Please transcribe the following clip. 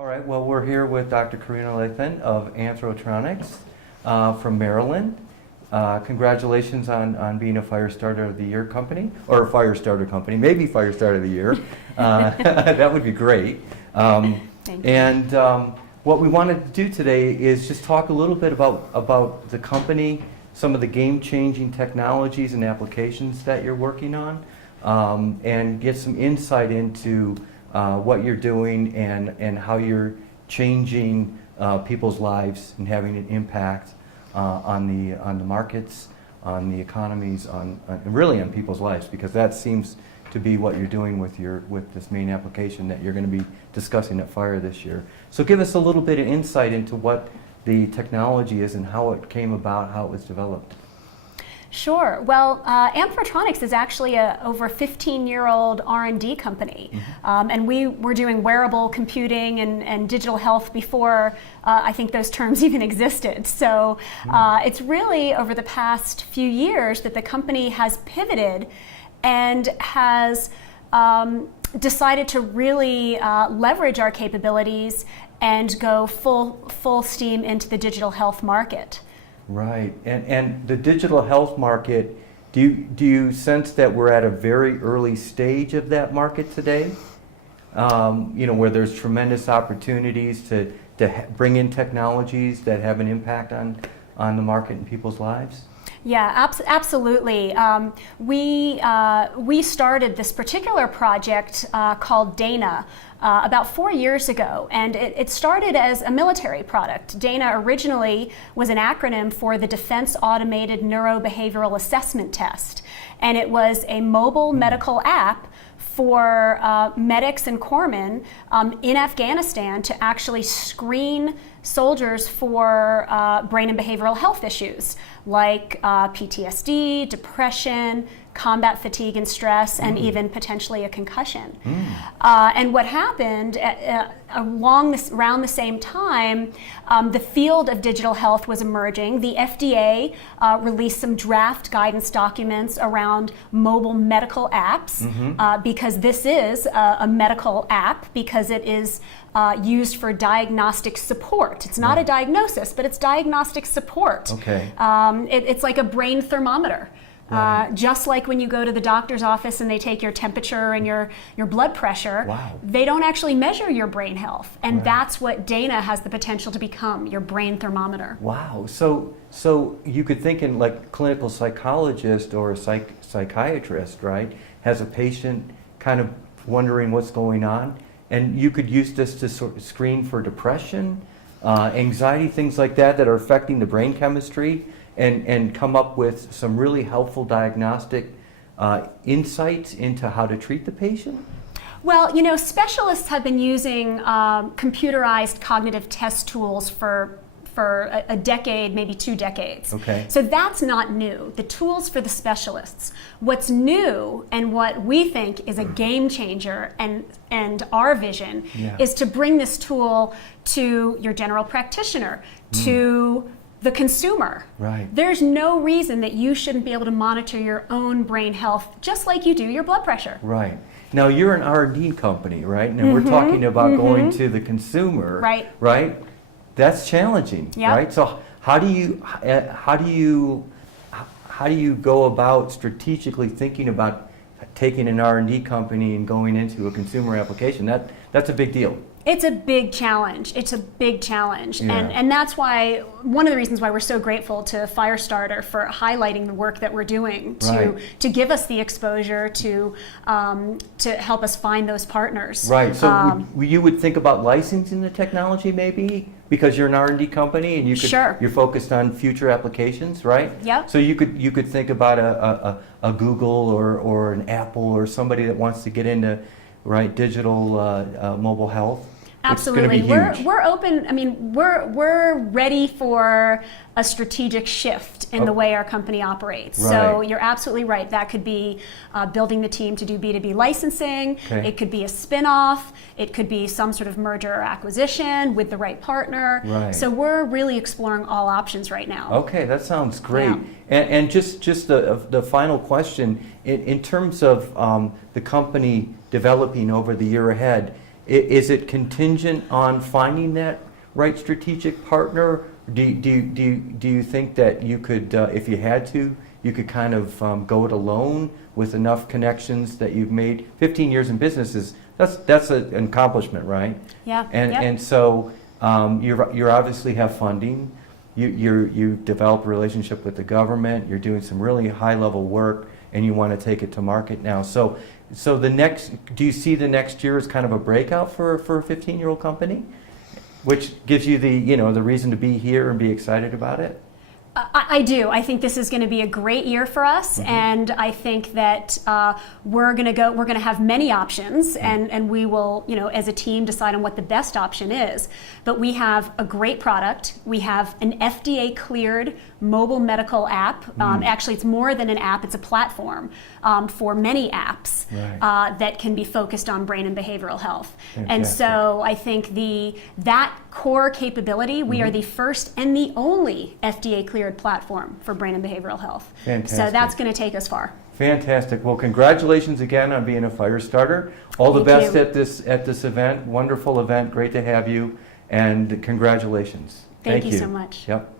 All right, well, we're here with Dr. Cori Lathan of AnthroTronix from Maryland. Congratulations on being a FiReStarter of the Year company, or a FiReStarter company, maybe FiReStarter of the Year. That would be great. Thank you. What we wanted to do today is just talk a little bit about the company, some of the game-changing technologies and applications that you're working on, and get some insight into what you're doing and how you're changing people's lives and having an impact on the markets, on the economies, really on people's lives, because that seems to be what you're doing with this main application that you're going to be discussing at FiRe this year. So give us a little bit of insight into what the technology is and how it came about, how it was developed. Sure. Well, AnthroTronix is actually a over 15-year-old R&D company, and we were doing wearable computing and digital health before I think those terms even existed. So it's really over the past few years that the company has pivoted and has decided to really leverage our capabilities and go full steam into the digital health market. Right, and the digital health market, do you sense that we're at a very early stage of that market today? Where there's tremendous opportunities to bring in technologies that have an impact on the market and people's lives? Yeah, absolutely. We started this particular project called DANA about 4 years ago, and it started as a military product. DANA originally was an acronym for the Defense Automated Neurobehavioral Assessment Test, and it was a mobile medical app for medics and corpsmen in Afghanistan to actually screen soldiers for brain and behavioral health issues like PTSD, depression, combat fatigue and stress, and even potentially a concussion. And what happened around the same time, the field of digital health was emerging. The FDA released some draft guidance documents around mobile medical apps because this is a medical app because it is used for diagnostic support. It's not a diagnosis, but it's diagnostic support. Okay. It's like a brain thermometer. Right. Just like when you go to the doctor's office and they take your temperature and your blood pressure, they don't actually measure your brain health. And that's what DANA has the potential to become, your brain thermometer. Wow. So you could think in like clinical psychologist or a psychiatrist, right, has a patient kind of wondering what's going on, and you could use this to sort of screen for depression, anxiety, things like that are affecting the brain chemistry, and come up with some really helpful diagnostic insights into how to treat the patient? Well, specialists have been using computerized cognitive test tools for a decade, maybe 2 decades. Okay. So that's not new. The tools for the specialists. What's new and what we think is a game changer and our vision is to bring this tool to your general practitioner, to the consumer. Right. There's no reason that you shouldn't be able to monitor your own brain health just like you do your blood pressure. Right. Now you're an R&D company, right? Now we're talking about going to the consumer. Right. Right? That's challenging, right? So how do you go about strategically thinking about taking an R&D company and going into a consumer application? That's a big deal. It's a big challenge. It's a big challenge. And that's why, one of the reasons why we're so grateful to FiReStarter for highlighting the work that we're doing to give us the exposure to help us find those partners. Right. So you would think about licensing the technology maybe because you're an R&D company and you're focused on future applications, right? Yeah. So you could think about a Google or an Apple or somebody that wants to get into digital mobile health. Absolutely. It's going to be huge. We're open. I mean, we're ready for a strategic shift in the way our company operates. Right. So you're absolutely right. That could be building the team to do B2B licensing. Okay. It could be a spin-off. It could be some sort of merger or acquisition with the right partner. Right. So we're really exploring all options right now. Okay, that sounds great. Yeah. And just the final question, in terms of the company developing over the year ahead, Is it contingent on finding that right strategic partner? Do you think that you could, if you had to, you could kind of go it alone with enough connections that you've made? 15 years in business that's an accomplishment, right? Yeah. And so you obviously have funding. You develop a relationship with the government. You're doing some really high level work, and you want to take it to market now. So do you see the next year as kind of a breakout for a 15-year-old company, which gives you the reason to be here and be excited about it? I do. I think this is going to be a great year for us, and I think that we're going to have many options, and we will, as a team, decide on what the best option is. But we have a great product. We have an FDA-cleared mobile medical app. Actually, it's more than an app; it's a platform for many apps that can be focused on brain and behavioral health. Fantastic. And so, I think that core capability, we are the first and the only FDA-cleared platform for brain and behavioral health. Fantastic. So that's going to take us far. Fantastic. Well, congratulations again on being a FiReStarter. All the Thank best you. at this event. Wonderful event. Great to have you. And congratulations. Thank you so much. Yep.